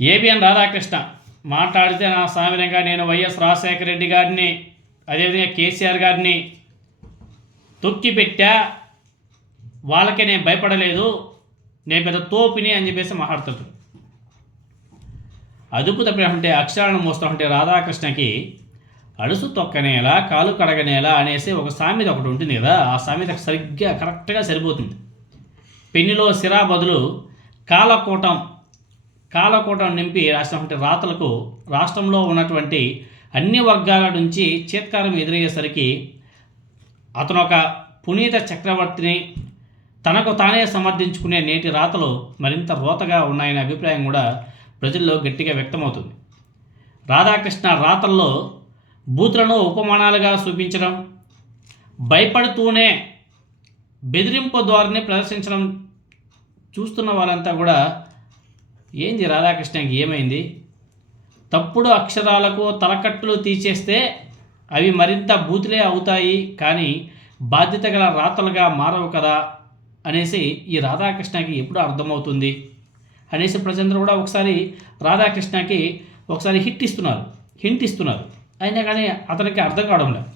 ABN Radhakrishna మాట్లాడితే నా సామిరంగా నేను వైఎస్ రాజశేఖర రెడ్డి గారిని అదేవిధంగా కేసీఆర్ గారిని తొక్కిపెట్టా, వాళ్ళకే నేను భయపడలేదు, నేను పెద్ద తోపిని అని చెప్పేసి మాట్లాడుతాడు. అదుపు తప్పినటువంటి అక్షరాలను మోస్తామంటే రాధాకృష్ణకి అడుసు తొక్కనేలా కాలు కడగనేలా అనేసి ఒక సామెత ఒకటి ఉంటుంది కదా, ఆ సామెత సరిగ్గా కరెక్ట్గా సరిపోతుంది. పెన్నులో సిరా బదులు కాలకూటం నింపి రాసినటువంటి రాతలకు రాష్ట్రంలో ఉన్నటువంటి అన్ని వర్గాల నుంచి చీత్కారం ఎదురయ్యేసరికి అతను ఒక పునీత చక్రవర్తిని తనకు తానే సమర్థించుకునే నేటి రాతలు మరింత రోతగా ఉన్నాయనే అభిప్రాయం కూడా ప్రజల్లో గట్టిగా వ్యక్తమవుతుంది. రాధాకృష్ణ రాతల్లో బూతులను ఉపమానాలుగా చూపించడం, భయపడుతూనే బెదిరింపు ధోరణి ప్రదర్శించడం చూస్తున్న వాళ్ళంతా కూడా ఏంది రాధాకృష్ణకి ఏమైంది, తప్పుడు అక్షరాలకు తలకట్టులు తీసేస్తే అవి మరింత బూతులే అవుతాయి కానీ బాధ్యత గల రాతలుగా మారవు కదా అనేసి ఈ రాధాకృష్ణకి ఎప్పుడు అర్థమవుతుంది అనేసి ప్రజలందరూ కూడా ఒకసారి రాధాకృష్ణకి ఒకసారి హింట్ ఇస్తున్నారు. అయినా కానీ అతనికి అర్థం కావడం లేదు.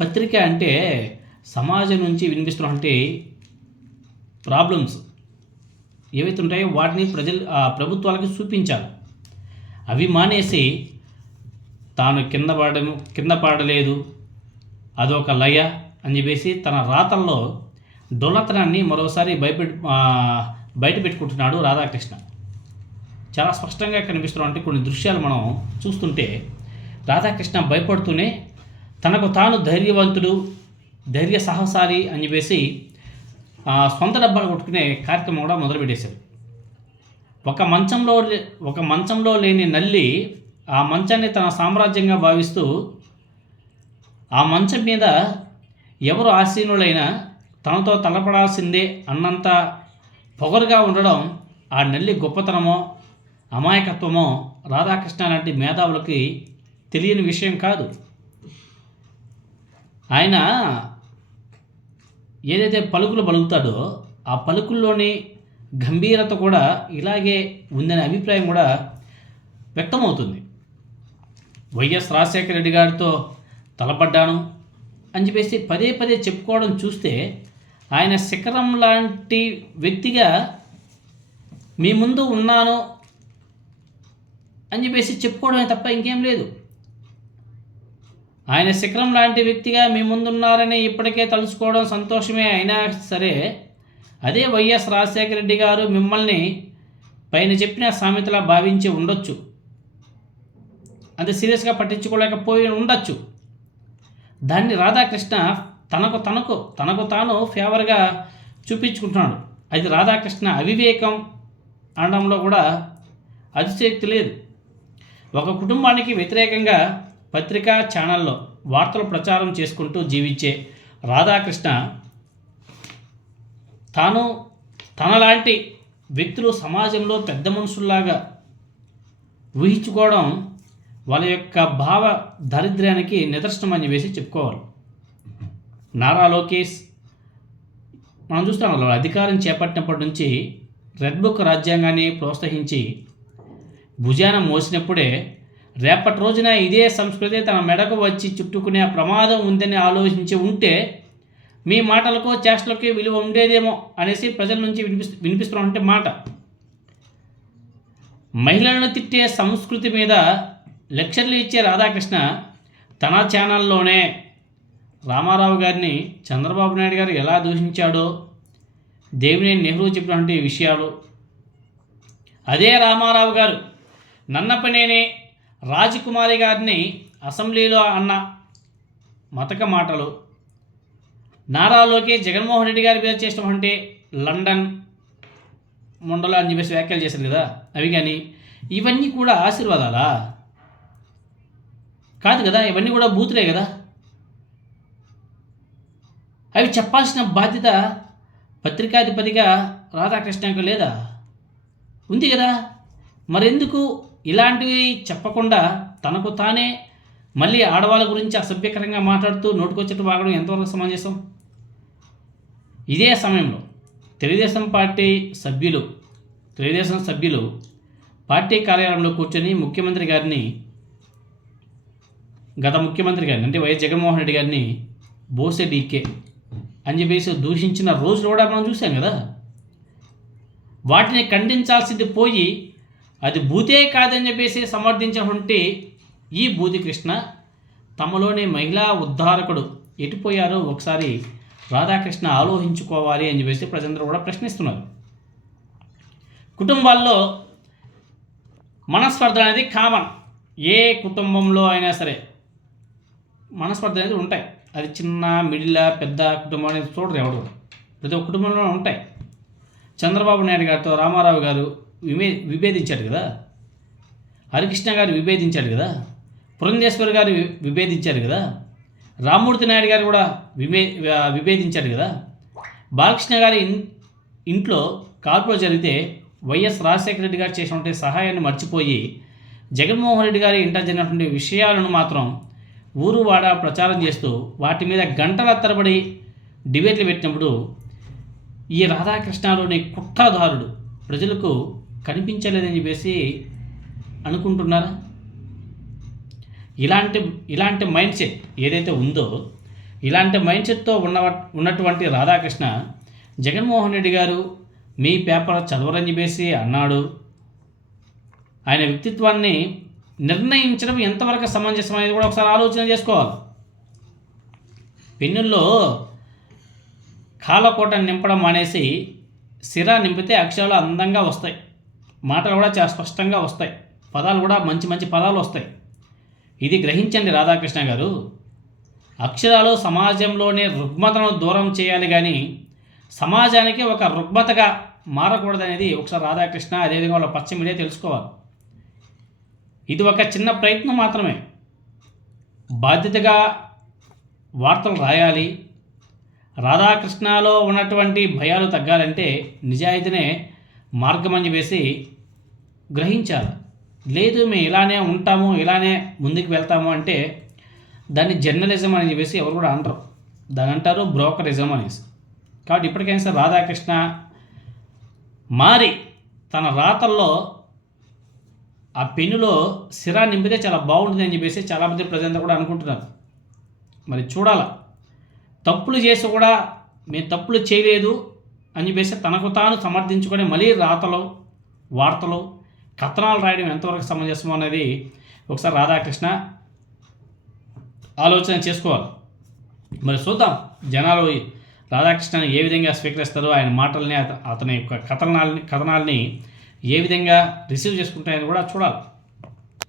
పత్రిక అంటే సమాజం నుంచి వినిపిస్తున్నటువంటి ప్రాబ్లమ్స్ ఏవైతే ఉంటాయో వాటిని ప్రభుత్వాలకు చూపించాలి. అవి మానేసి తాను కింద పడలేదు, అదొక లయ అని చెప్పేసి తన రాతల్లో డొల్లతనాన్ని మరోసారి బయట పెట్టుకుంటున్నాడు రాధాకృష్ణ. చాలా స్పష్టంగా కనిపిస్తున్నటువంటి కొన్ని దృశ్యాలు మనం చూస్తుంటే రాధాకృష్ణ భయపడుతూనే తనకు తాను ధైర్యవంతుడు, ధైర్య సాహసారి అని చెప్పేసి సొంత డబ్బాలు కొట్టుకునే కార్యక్రమం కూడా మొదలుపెట్టేశాడు. ఒక మంచంలో లేని నల్లి ఆ మంచాన్ని తన సామ్రాజ్యంగా భావిస్తూ ఆ మంచం మీద ఎవరు ఆసీనులైనా తనతో తలపడాల్సిందే అన్నంత పొగరుగా ఉండడం ఆ నల్లి గొప్పతనమో అమాయకత్వమో రాధాకృష్ణ లాంటి మేధావులకి తెలియని విషయం కాదు. ఆయన ఏదైతే పలుకులు పలుకుతాడో ఆ పలుకుల్లోని గంభీరత కూడా ఇలాగే ఉందనే అభిప్రాయం కూడా వ్యక్తమవుతుంది. వైఎస్ రాజశేఖర రెడ్డి గారితో తలపడ్డాను అని చెప్పేసి పదే చెప్పుకోవడం చూస్తే ఆయన శిఖరం లాంటి వ్యక్తిగా మీ ముందు ఉన్నాను అని చెప్పేసి చెప్పుకోవడమే తప్ప ఇంకేం లేదు. ఆయన శిఖరం లాంటి వ్యక్తిగా మీ ముందున్నారని ఇప్పటికే తలుచుకోవడం సంతోషమే. అయినా సరే అదే వైఎస్ రాజశేఖర రెడ్డి గారు మిమ్మల్ని పైన చెప్పిన సామెతలా భావించి ఉండొచ్చు, అంత సీరియస్గా పట్టించుకోలేకపోయి ఉండొచ్చు. దాన్ని రాధాకృష్ణ తనకు తాను ఫేవర్గా చూపించుకుంటున్నాడు. అది రాధాకృష్ణ అవివేకం అనడంలో కూడా అతిశక్తి లేదు. ఒక కుటుంబానికి వ్యతిరేకంగా పత్రికా ఛానల్లో వార్తలు ప్రచారం చేసుకుంటూ జీవించే రాధాకృష్ణ తనలాంటి వ్యక్తులు సమాజంలో పెద్ద మనుషుల్లాగా ఊహించుకోవడం వాళ్ళ యొక్క భావ దారిద్ర్యానికి నిదర్శనం అని చెప్పేసి చెప్పుకోవాలి. నారా లోకేష్ మనం చూస్తాం, వాళ్ళు అధికారం చేపట్టినప్పటి నుంచి రెడ్ బుక్ రాజ్యాంగాన్ని ప్రోత్సహించి భుజాన మోసినప్పుడే రేపటి రోజున ఇదే సంస్కృతి తన మెడకు వచ్చి చుట్టుకునే ప్రమాదం ఉందని ఆలోచించి ఉంటే మీ మాటలకు చేష్టలకి విలువ ఉండేదేమో అనేసి ప్రజల నుంచి వినిపిస్తున్నటువంటి మాట. మహిళలను తిట్టే సంస్కృతి మీద లెక్చర్లు ఇచ్చే రాధాకృష్ణ తన ఛానల్లోనే రామారావు గారిని చంద్రబాబు నాయుడు గారు ఎలా దూషించాడో, దేవినేని నెహ్రూ చెప్పినటువంటి విషయాలు, అదే రామారావు గారు నన్నపనేని రాజకుమారి గారిని అసెంబ్లీలో అన్న మతక మాటలు, నారా లోకేష్ జగన్మోహన్ రెడ్డి గారి మీద చేసినటువంటి లండన్ మొండలు అని చెప్పేసి వ్యాఖ్యలు చేశారు కదా, అవి కానీ ఇవన్నీ కూడా ఆశీర్వాదాలా? కాదు కదా, ఇవన్నీ కూడా బూతులే కదా. అవి చెప్పాల్సిన బాధ్యత పత్రికాధిపతిగా రాధాకృష్ణకు లేదా? ఉంది కదా. మరెందుకు ఇలాంటివి చెప్పకుండా తనకు తానే మళ్ళీ ఆడవాళ్ళ గురించి అసభ్యకరంగా మాట్లాడుతూ నోటుకొచ్చేట్టు వాగడం ఎంతవరకు సమంజసం? ఇదే సమయంలో తెలుగుదేశం పార్టీ సభ్యులు తెలుగుదేశం సభ్యులు పార్టీ కార్యాలయంలో కూర్చొని గత ముఖ్యమంత్రి గారిని అంటే వైఎస్ జగన్మోహన్ రెడ్డి గారిని బోసే డీకే అని చెప్పేసి దూషించిన రోజులు కూడా మనం చూసాం కదా. వాటిని ఖండించాల్సింది పోయి అది భూతే కాదని చెప్పేసి సమర్థించినటువంటి ఈ బూది కృష్ణ తమలోని మహిళా ఉద్ధారకుడు ఎటుపోయారో ఒకసారి రాధాకృష్ణ ఆలోచించుకోవాలి అని చెప్పేసి ప్రజలందరూ కూడా ప్రశ్నిస్తున్నారు. కుటుంబాల్లో మనస్పర్ధ అనేది కామన్. ఏ కుటుంబంలో అయినా సరే మనస్పర్ధ అనేది ఉంటాయి. అది చిన్న మిడిల్ పెద్ద కుటుంబం అనేది చూడరు ఎవరు, ప్రతి ఒక్క కుటుంబంలో ఉంటాయి. చంద్రబాబు నాయుడు గారితో రామారావు గారు విభేదించాడు కదా, హరికృష్ణ గారు విభేదించాడు కదా, పురంధేశ్వరి గారు విభేదించారు కదా, రామ్మూర్తి నాయుడు గారు కూడా విభేదించాడు కదా. బాలకృష్ణ గారి ఇంట్లో కాల్పులు జరిగితే వైఎస్ రాజశేఖర రెడ్డి గారు చేసినటువంటి సహాయాన్ని మర్చిపోయి జగన్మోహన్ రెడ్డి గారి ఇంట జరిగినటువంటి విషయాలను మాత్రం ఊరు వాడ ప్రచారం చేస్తూ వాటి మీద గంటల తరబడి డిబేట్లు పెట్టినప్పుడు ఈ రాధాకృష్ణలోని కుట్రదారుడు ప్రజలకు కనిపించలేదని చెప్పేసి అనుకుంటున్నారా? ఇలాంటి మైండ్ సెట్ ఏదైతే ఉందో, ఇలాంటి మైండ్ సెట్తో ఉన్నటువంటి రాధాకృష్ణ జగన్మోహన్ రెడ్డి గారు మీ పేపర్ చదవరని చెప్పేసి అన్నాడు. ఆయన వ్యక్తిత్వాన్ని నిర్ణయించడం ఎంతవరకు సమంజసం అనేది కూడా ఒకసారి ఆలోచన చేసుకోవాలి. పెన్నుల్లో కాలకోట నింపడం మానేసి సిరా నింపితే అక్షరాలు అందంగా వస్తాయి, మాటలు కూడా చాలా స్పష్టంగా వస్తాయి, పదాలు కూడా మంచి మంచి పదాలు వస్తాయి. ఇది గ్రహించండి రాధాకృష్ణ గారు. అక్షరాలు సమాజంలోనే రుగ్మతను దూరం చేయాలి కానీ సమాజానికి ఒక రుగ్మతగా మారకూడదనేది ఒకసారి రాధాకృష్ణ అదేవిధంగా వాళ్ళ పచ్చ మీడియా తెలుసుకోవాలి. ఇది ఒక చిన్న ప్రయత్నం మాత్రమే. బాధ్యతగా వార్తలు రాయాలి. రాధాకృష్ణలో ఉన్నటువంటి భయాలు తగ్గాలంటే నిజాయితీనే మార్గం అని చెప్పేసి గ్రహించాలి. లేదు మేము ఇలానే ఉంటాము, ఇలానే ముందుకు వెళ్తాము అంటే దాన్ని జర్నలిజం అని చెప్పేసి ఎవరు కూడా అనరు, దాని అంటారు బ్రోకరిజం అనేసి. కాబట్టి ఇప్పటికైనా సరే రాధాకృష్ణ మారి తన రాతల్లో ఆ పెన్నులో సిరా నింపితే చాలా బాగుంటుంది అని చెప్పేసి చాలామంది ప్రజలంతా కూడా అనుకుంటున్నారు. మరి చూడాల. తప్పులు చేసి కూడా మేము తప్పులు చేయలేదు అని చెప్పేసి తనకు తాను సమర్థించుకొని మళ్ళీ రాతలు, వార్తలు, కథనాలు రాయడం ఎంతవరకు సమంజసం అనేది ఒకసారి రాధాకృష్ణ ఆలోచన చేసుకోవాలి. మరి చూద్దాం జనాలు రాధాకృష్ణని ఏ విధంగా స్వీకరిస్తారో, ఆయన మాటల్ని అతని యొక్క కథనాల్ని ఏ విధంగా రిసీవ్ చేసుకుంటాయని కూడా చూడాలి.